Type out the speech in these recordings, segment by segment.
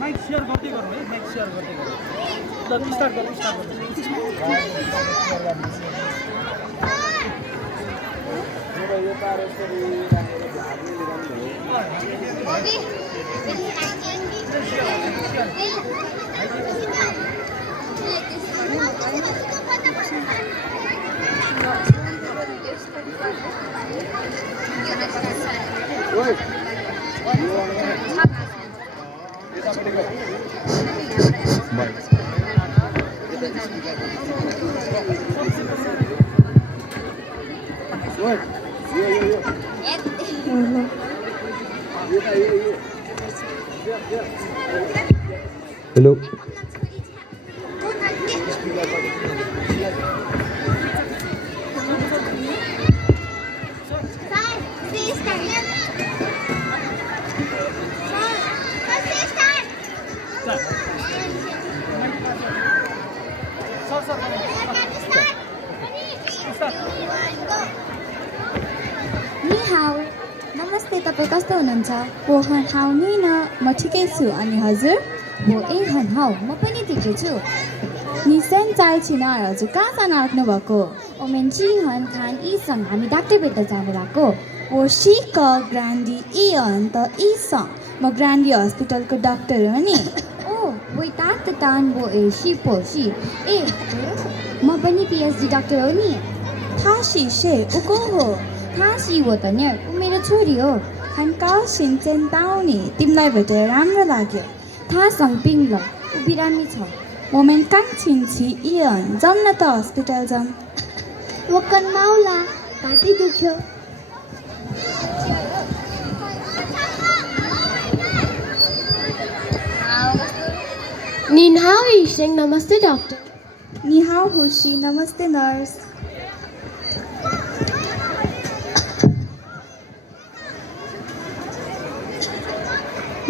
Mic share गर्दै गरौँ है माइक सेयर गर्दै गरौँ ल स्टार्ट गरौँ यो पार यसरी राखेर झार्ने लिराउनु भयो हेलो नि हाउ नमस्ते तपाईँ कस्तो हुनुहुन्छ ओ हन हाउ नि न म ठिकै छु अनि हजुर हो ए हन हाउ म पनि ठिकै छु नि सेन चाइ छिन हजुर कहाँ जान आँट्नु भएको ओ मेन ची हन थान इसँग हामी डाक्टर भेट्न जानु भएको ओ सिक ग्रान्डी इयन त इसँग म ग्रान्डी हस्पिटलको डाक्टर हो नि ओ वै ताक त तान बो ए सिपो सि ए म पनि पिएचडी डाक्टर हो नि थाहा सिसे ऊ को हो थासी हो त नि ऊ मेरो छोरी हो हान्काउ सिन्चेन ताउनी तिमीलाई भेटेर राम्रो लाग्यो थाहा सङ्पिङ ल ऊ बिरामी छ मोमेन्ट काङ छिन्छि इयन जाउँ न त हस्पिटल जाउँ वो कन्माउला घाँटी दुख्यो निन्हाउ इसेङ नमस्ते डाक्टर निहाउ हुसी नमस्ते नर्स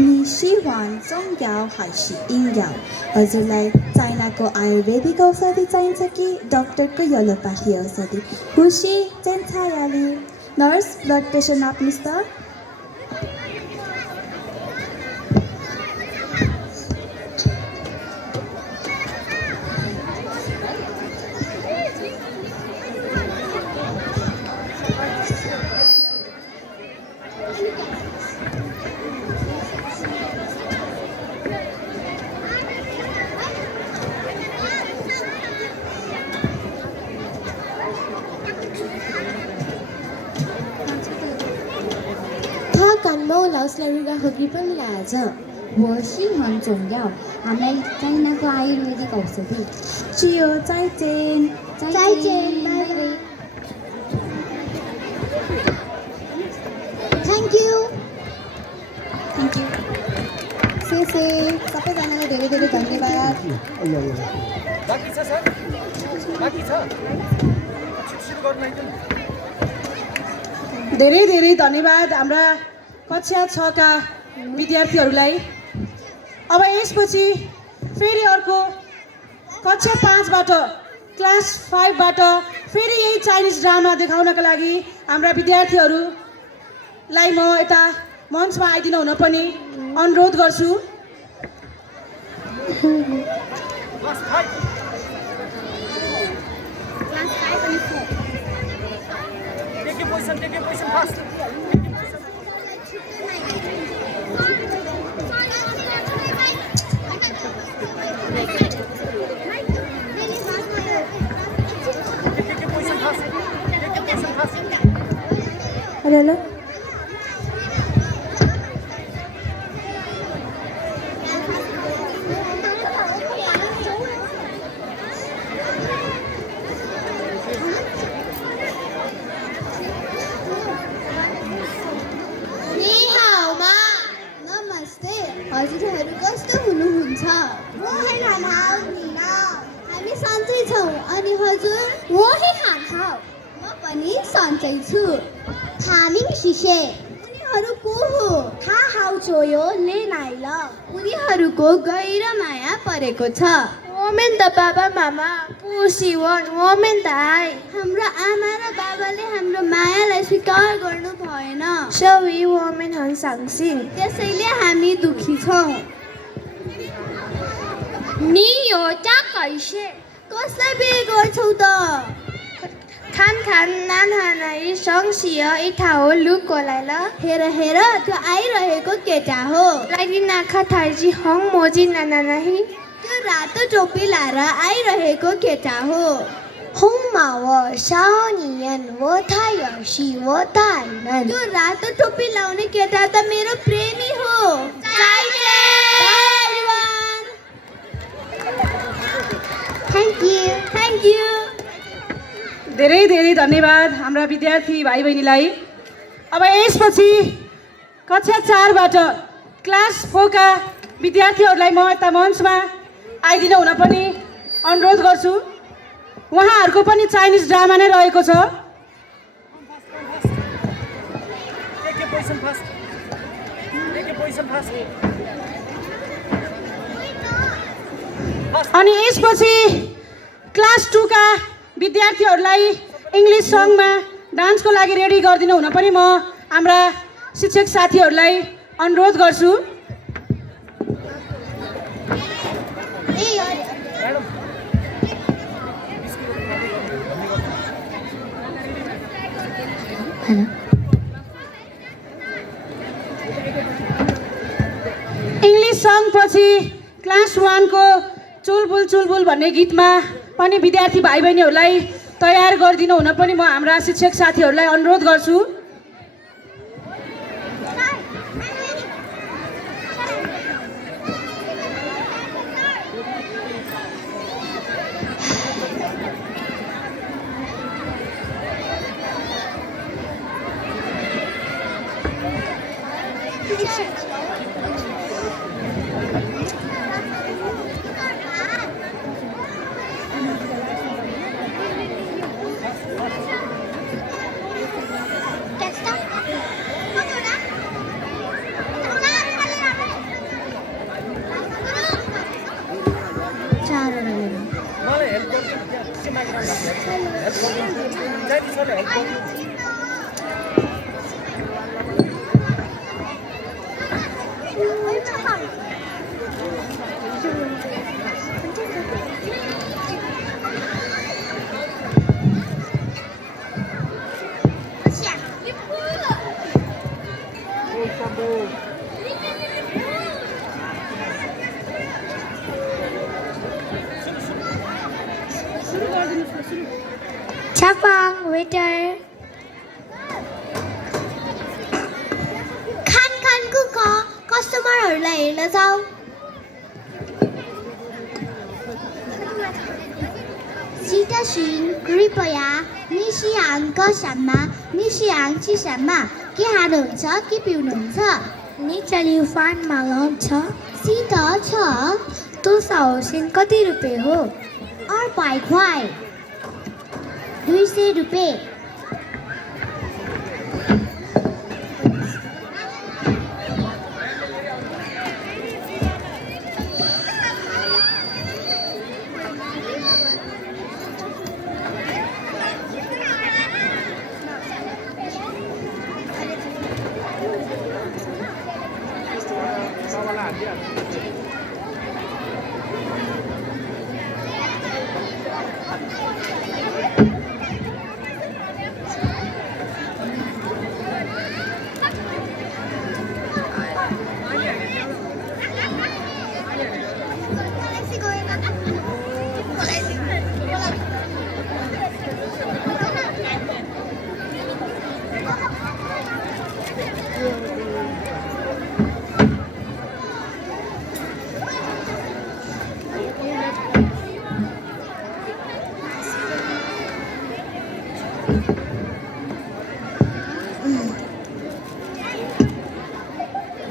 निसी वान जङ्ग्याउ हाइसी इङ्ग्याउ हजुरलाई चाइनाको आयुर्वेदिक औषधि चाहिन्छ कि डाक्टरको एलोप्याथी औषधि खुसी चेन्छायाली नर्स ब्लड प्रेसर नाप्नुहोस् त कन्माउला उसलाई रुगा खोकी पनि ल्याएछ 我喜欢中药，हामीलाई चाइनाको आयुर्वेदिक औषधि चियो चाइचेन चाइचेन बाई बाई थ्याङ्क यू सेसे सबैजनालाई धेरै धेरै धन्यवाद बाँकी छ सर बाँकी छ सुरु गर्न आइदिनु धेरै धेरै धन्यवाद हाम्रा कक्षा 6 का विद्यार्थीहरूलाई अब यसपछि फेरि अर्को कक्षा 5 बाट क्लास 5 बाट फेरि यही चाइनिज ड्रामा देखाउनका लागि हाम्रा विद्यार्थीहरूलाई म यता मञ्चमा आइदिन हुन पनि अनुरोध गर्छु class 5 take position fast hello नमस्ते हजुरहरू कस्तो हुनुहुन्छ हामी सन्चै छौँ अनि हजुर म पनि सन्चै छु थामिङ सिसे उनीहरू को हो थाहा हाउ चोयो ले नाइल उनीहरूको गहिर माया परेको छ वोमेन द बाबा मामा pussy one women the I हाम्रो आमा र बाबाले हाम्रो मायालाई स्वीकार गर्नु भएन सो वी वोमेन हन सांसिन त्यसैले हामी दुखी छौँ नि यो कैसे कसलाई बिहे गर्छौ त खान खान नानानाई सँगसिय इठा हो लुकोलाई ल हेर हेर त्यो आइरहेको केटा हो लाइदी नाखा थाइजी हङ मोजी नानानाही त्यो रातो टोपी लाएर आइरहेको केटा हो 红马我少年我太阳是我太难 त्यो रातो टोपी लाउने केटा त मेरो प्रेमी हो थ्याङ्क यू धेरै धेरै धन्यवाद हाम्रा विद्यार्थी भाइ बहिनीलाई। अब यसपछि कक्षा 4बाट क्लास 4 का विद्यार्थीहरूलाई म यता मञ्चमा आइदिन हुन पनि अनुरोध गर्छु। उहाँहरूको पनि चाइनिज ड्रामा नै रहेको छ। अनि यसपछि क्लास 2 का विद्यार्थीहरूलाई इङ्ग्लिस सङमा डान्सको लागि रेडी गरिदिनु हुन पनि म हाम्रा शिक्षक साथीहरूलाई अनुरोध गर्छु। इङ्ग्लिस सङपछि क्लास 1 को चुलबुल चुलबुल भन्ने गीतमा पनि विद्यार्थी भाइ बहिनीहरूलाई तयार गरिदिनु हुन पनि म हाम्रा शिक्षक साथीहरूलाई अनुरोध गर्छु। छापाङ वेटर खानखानको कस्टमरहरूलाई हेर्न जाऊ सिटासिन कृपया निसियाङ कसाममा निसियाङ चिसाममा के खानुहुन्छ के पिउनुहुन्छ निचली फान मागाउँछ सिट छ तुसाओसिन कति रुपियाँ हो 200 块 200 रुपियाँ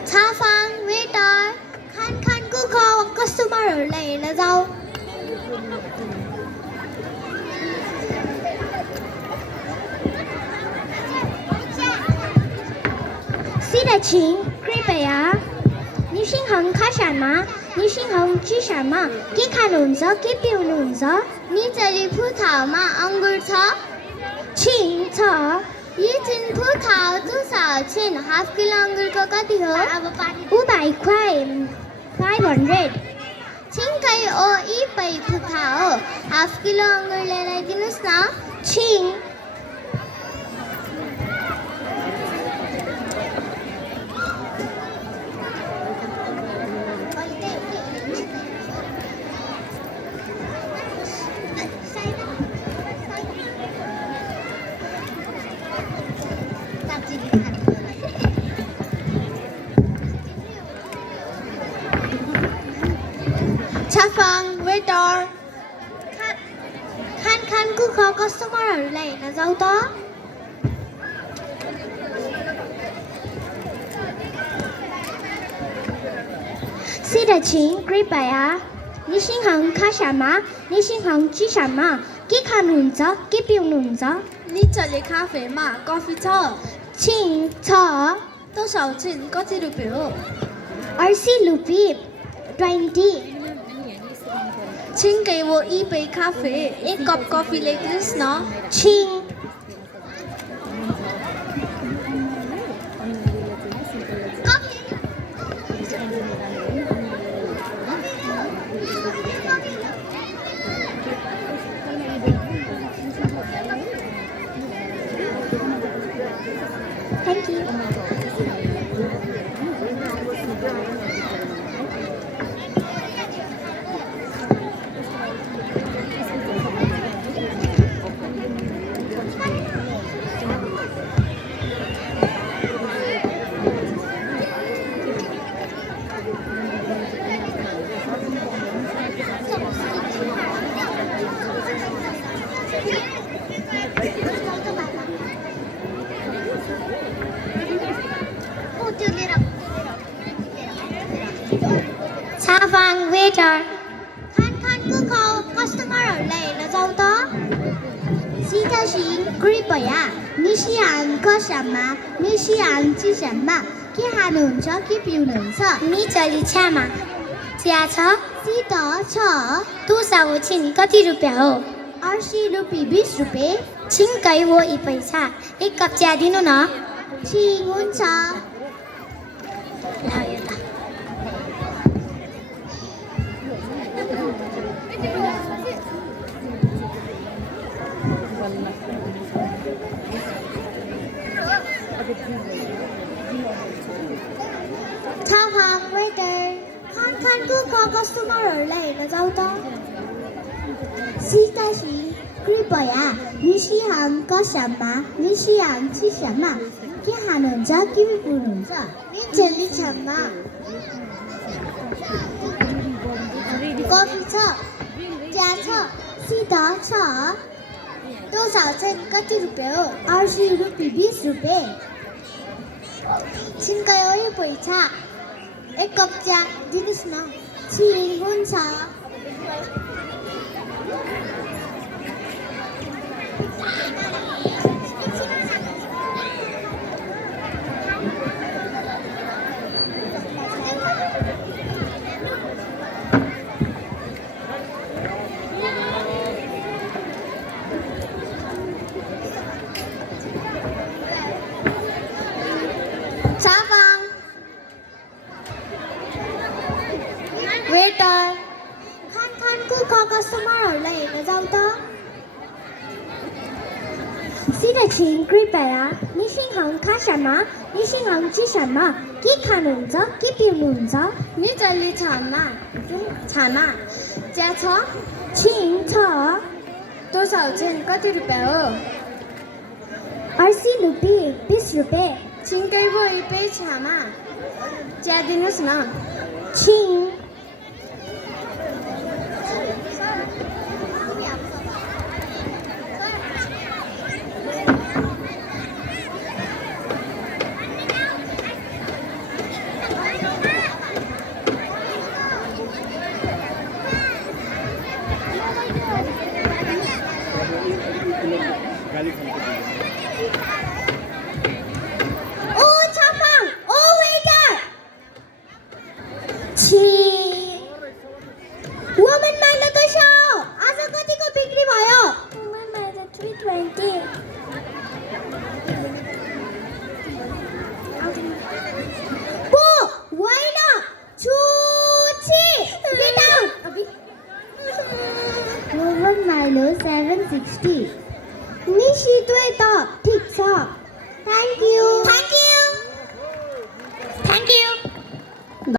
छाफाङ वेटर खानखानको कस्टमरहरूलाई हेर्न जाऊ सिराछिङ कृपया निसिङहङ खासानमा निसिङहङ चिसामा के खानुहुन्छ के पिउनुहुन्छ निचली फुथाउमा अङ्गुर छ छिङ छ यी छिन फुथाउ तुसाउ छिन हाफ किलो अङ्गुरको कति हो अब 500 छिङ्कै ओ यी पै खुखा हो 1/2 किलो अङ्गुर ल्याइदिनुहोस् न छिङ छाफाङ वेटर खानको कस्टमरहरूलाई हेर्न जाउँ त सिधै कृपया निसिङहाङ खासामा निसिङहाङ चिसामा के खानुहुन्छ के पिउनुहुन्छ निचले काफेमा कफी छ छिङ छ तोसाउछिन कति रुपियाँ हो 80 रुपी 20 छिङ्कै वो यी पै काफे 1 कप कफी ल्याइदिनुहोस् न छिङ Thank you. छाफाङ वेटर खानको कस्टमरहरूलाई हेर्न जाउँ त सिधै कृपया निसिहाङ कसामा निसिहाङ चिसामा के खानुहुन्छ के पिउनुहुन्छ निचली छ्यामा चिया छ शीत छ तुसाउछिन कति रुपियाँ हो 80 रुपी 20 रुपियाँ छिङ्कै हो यी पैसा 1 कप चिया दिनु न छिङ हुन्छ छाफाङ वेटर खानको कस्टमरहरूलाई हेर्न जाउँ त सिधै कृपया निसिहाङ कसामा निसिहाङ चिसामा के खानुहुन्छ के पिउनुहुन्छ निचली छामा कफी छ चिया छ शीत छ तोसाउछिन कति रुपियाँ हो 80 रुपी 20 रुपियाँ छिङ्कै हो यो पैसा 1 कप चिया दिनुहोस् न छिङ हुन्छ छाफाङ वेटर खानको कस्टमरहरूलाई हेर्न जाउँ त सिधै कृपया निसिङहाङ खासामा निसिङहाङ चिसामा के खानुहुन्छ के पिउनुहुन्छ निचले छामा चिया छ छिङ छ तोसाउछिन कति रुपियाँ हो 80 रुपी 20 रुपियाँ छिङ्कै वो यी पै छामा चिया दिनुहोस् न छिङ ओ छाफाङ ओ वेटर छि वुमन माइला कसो आज कतिको बिक्री भयो वुमन माइला 320 पो होइन छुछि गेट आउट माइलो 760 निशी ด้วยตอบ ठिक छ थ्याङ्क यू